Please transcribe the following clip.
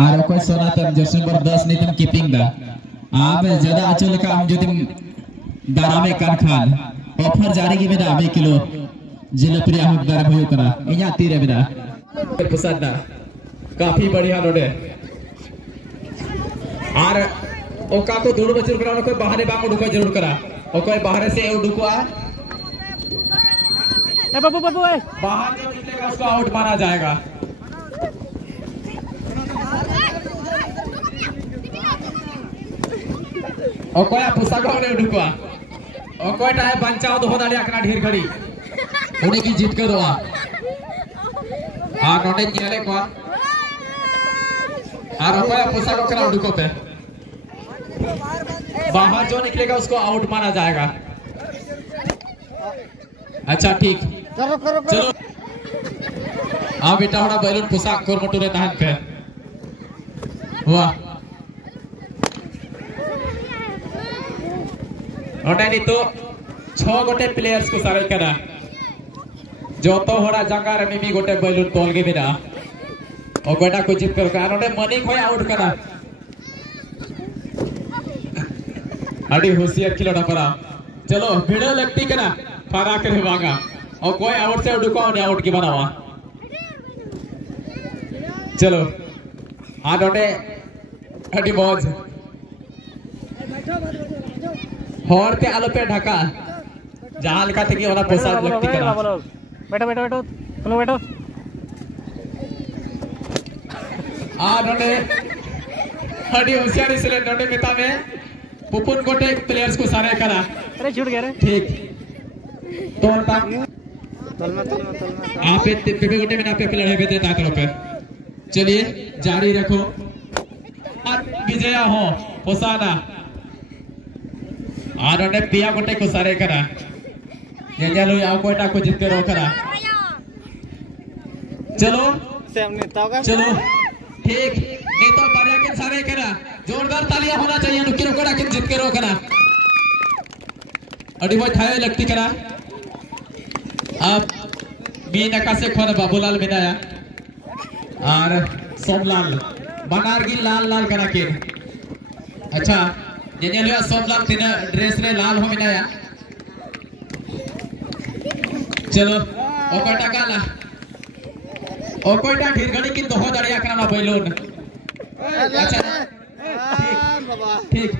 और कोई Sanatan Jersey number 10 Nitin keeping दा आब ज्यादा आचल का हम जुदिम दारामे कान खान ऑफर जारी की बेदा 2 किलो जिलेप्रिया हुक दार भयो करा इया तीरे बेदा पसंद काफी बढ़िया रोडे और ओका को दूर बचर करा कोई बाहर बांग उडुको जरूर करा और कोई बाहर से उडुको आ ए बाबू बाबू ए बाहर जो निकलेगा उसको आउट माना जाएगा। और कोई पुस्तक ने उडुको और कोई टाइम बंचाओ तो होदा लिया करा ढेर घड़ी उन्हें की जीत कर दोआ आ नोटे नियाले को और कोई पुस्तक करा उडुको पे बाहर जो निकलेगा उसको आउट माना जाएगा। अच्छा ठीक चलो आ बेटा होना बैलून पोशाक कोर मोटूरे नहन पे वाह ओटा नी तो 6 गोटे प्लेयर्स को सारे करा जो तो होड़ा जंगा रे मिमी गोटे बैलून तोल के बिना और गोटा को जीत कर कारण ओटे मनी खोय आउट करा अड़ी होशियार खिलाड़ा पड़ा चलो भिड़े लगती करा फारा करे वागा और कोई आउट से उड़को ने आउट की बनावा चलो आ डोटे अड़ी मौज होरते आलो पे ढका जहां लिखा थे कि ओना पोसाद लगती करा बैठो बैठो बैठो बोलो बैठो आ डोटे अड़ी होशियारी से डोटे मिता में पुपुन गोटे प्लेयर्स को सारे करा अरे छूट गया रे ठीक तो तलमा आप पे गोटे में ना पे प्लेयर है बेटे ताकरो पे चलिए जारी रखो और विजया हो पोसाना और ने पिया गोटे को सारे करा ये जालो आओ कोटा को जीत के रो करा चलो चलो ठीक नहीं तो बढ़िया के सारे करा जोरदार तालियां होना चाहिए नुकी रोकड़ा के जीत के रो करा अड़ी वो थाए लगती करा अब मीनका से खोन बाबूलाल बिनाया और सोमलाल बनारगी लाल लाल करा के अच्छा जेने लिया सोमलाल तीन ड्रेस रे लाल हो बिनाया चलो ओकोटा काला ओकोटा ढेर घड़ी की दोहो दरिया करना बैलून अच्छा ठीक